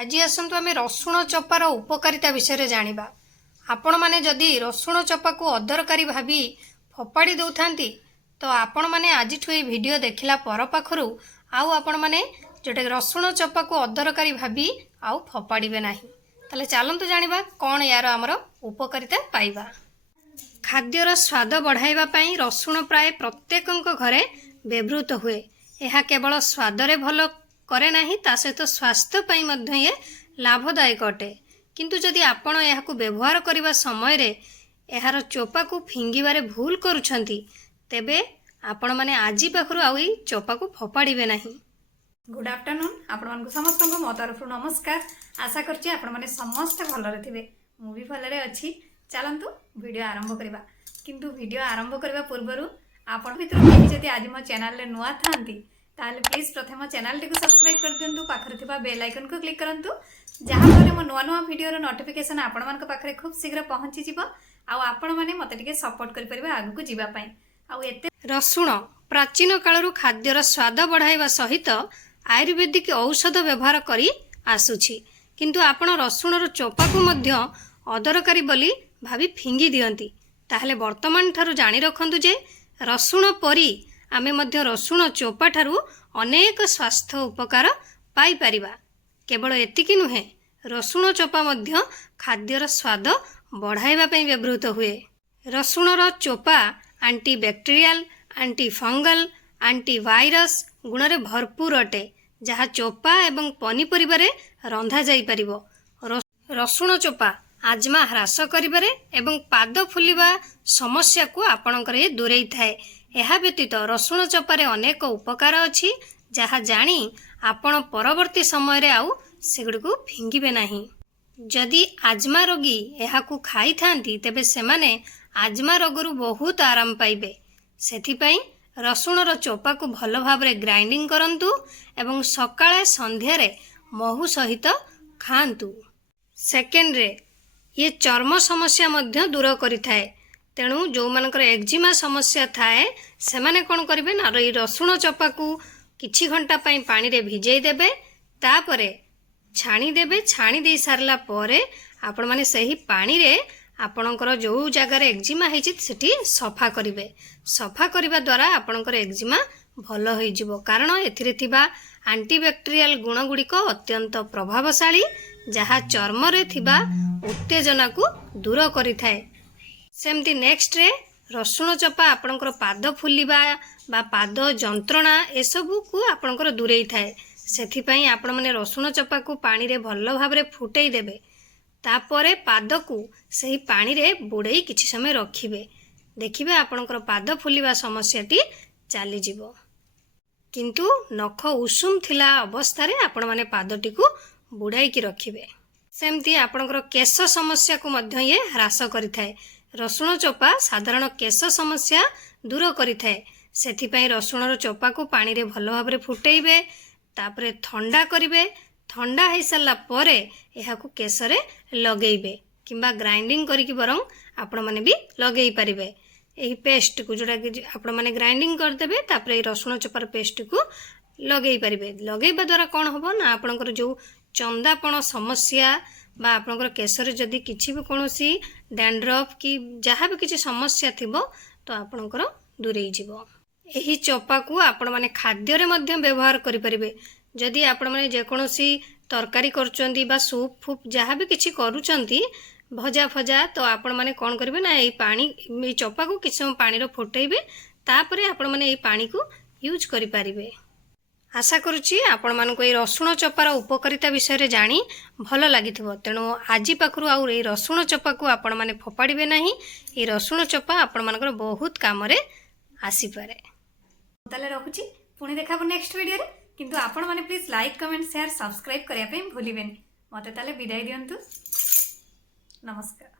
आज आसतु आम रसुण चपार उपकारिता विषय जानिबा। आपण माने जदि रसुण चपा को अदरकारी भाभी फोपाड़ी दौथांती तो आपण माने आज ये वीडियो देखला पर पाखरु आउ आपण माने जोटे रसुण चपा को अदरकारी भाभी आउ फोपाड़े ना। ताले चलतु जानिबा कौन यार आमर उपकारिता पाइबा। खाद्यर स्वाद बढ़ाइबा पई रसुण प्राय प्रत्येक घरे व्यवहृत हुए। यह केवल स्वादरे भल करे नाही ता सहित स्वास्थ्य पई मध्य ये लाभदायक अटे। किंतु जदि आपण यहाकू व्यवहार करने समय रे यार चोपा को फिंगिबारे भूल करुछंती तेबे आपण माने आजी पाखरु आउ चोपा को फोपाड़े नाही। गुड आफ्टरनून आपण मानकु समस्त को मो तरफ नमस्कार। आशा करछि आपण माने समस्त भलरे थिबे। मु भी भलरे अछि। चलंतु वीडियो आरंभ करबा। किंतु वीडियो आरंभ करबा पूर्वरु आपण भितर जदि आज मो चैनल रे नुआ थांती ताले प्लीज प्रथम चैनल टी को सब्सक्राइब कर दियंतु। पाखरे थिबा बेल आइकन को क्लिक करंतु जहां फले मो नुआ नुआ वीडियो रो नोटिफिकेशन आपण मानक पाखरे खूब शीघ्र पहुंची जिवो। आ आपण माने मते टिके सपोर्ट करि परिबे आगु को जिबा पई। आ एते रसुण प्राचीन कालरू खाद्यर स्वाद बढ़ाइबा सहित आयुर्वेदिक औषध व्यवहार करी आसुछि। किंतु आपण रसुण रो चोपा को मध्य अदरकारी बोली भाभी फिंगी दियंती। ताहले वर्तमान ठारू जानी रखंतु जे रसुण परी आमे मध्य रसुण चोपा ठारू अनेक स्वास्थ्य उपकार पाई परिबा। केवल एतिकी नुहे रसुण चोपा मध्य खाद्यर स्वाद बढ़ाइबा पई व्यवहृत हुए। रसुण रो चोपा एंटीबैक्टेरियल एंटी फंगल एंटी वायरस गुण रे भरपूर अटे जहाँ चोपा एवं पनीपरिबा रे रंधा जाई परिबो। रसुण चोपा आजमा ह्रास करिबारे एवं पाद फुलिबा समस्या को आपणकर दूरेई थाए। यह व्यतीत रसुण चपारे अनेक उपकार अछि जहाँ जानी आपण परवर्ती समय रे आउ सेगुडको फिंगिबे नाही। जदि आजमा रोगी एहाकू खाई थांती तेबे सेमाने आजमा रोगरु बहुत आराम पाइबे। सेथिपई रसुण रो चोपा को भल भाबरे ग्राइंडिंग करंतु एवं सकाळे संध्या रे महू सहित खांतु। सेकेंड रे ये चर्म समस्या मध्य दूर करिथाए। तेणु जो मानकर एक्जिमा समस्या थाए सेमाने कोन करिवे ना रसुण चपा को किछि घंटा पई पानी रे भिजेई देबे तापरे छाणी देबे। छाणी दे सारला परे आपण माने सही पानी रे आपणकर जो जगार एक्जिमा हेछि सेठी सफा करिवे। सफा करिबा द्वारा आपणकर एक्जिमा भल होई जिवो कारण एथिरे थिबा एंटीबैक्टेरियल गुण गुड़िक अत्यंत प्रभावशाली जहाँ चर्म रे थिबा उत्तेजना को दूर करिथाए। सेमती नेक्स्ट रे रसुण चपा आपणकर पाद फुलिबा बा पाद जंत्रणा एसबू को आपणकर दूरेई थाए। सेथिपई आपण माने रसुण चपा को पानी रे भल भाबरे फुटेई देबे तापरे पाद को सही पानी रे बुड़ेई किछि समय रखिबे। देखिबे आपणकर पाद फुलिबा समस्याटी चली जिवो। किंतु नख उषुम थिला अवस्था रे आपण माने पादटी को बुड़ाई की रखिबे। सेमती आपणकर केश समस्या को मध्य ये ह्रास करिथाए। रसुण चोपा साधारण केश समस्या दूर करिथाए। सेथिपई रसुण रो चोपा को पानी रे भल भाबरे फुटेइबे तापरे ठंडा करिवे। ठंडा हो सारा पर यह केश रे लगेइबे किंबा ग्राइंडिंग करिकी बरং आपण माने भी लगेई परिबे। एही पेस्ट को जोटा कि आपण माने ग्राइंडिंग कर देबे तापरे रसुण चोपार पेस्ट को लगेई परिबे। लगेइबा द्वारा कोन होबो ना आपणकर जो चंदापण समस्या बा आपणकर केश रे जदी किछि भी कोनोसी डैंड्रफ की जहाँ भी किछि समस्या थिबो तो आपणकर दूरेई जिवो। एही चोपा को आपण माने खाद्य रे मध्य व्यवहार करि परिबे। जदि आपण माने जेकोसी तरकारी करचंती बा सूप फूप जहाँ भी किछि करूचंती भजा फजा तो आपण माने कोन करिवे ना एई पानी ए चोपा को किछि समय पानी रो फुटेइबे तापरे आपण माने एई पानी को यूज करि परिबे। आशा करुछि आपण मानको ए रसुण चपार उपकारिता विषय रे जानी भल लागिथिबो। तेणु आजी पाखरु आउ ए रसुण चपा को आपण माने फोपाड़िबे नाही। ए रसुण चपा आपण मानकर बहुत काम रे आसी पारे। ताले रखुछि पुणी देखाबो नेक्स्ट वीडियो रे। किंतु आपण माने please like comment share subscribe करिया पे भूलिबेनी। मते ताले विदाई दियंतु। नमस्कार।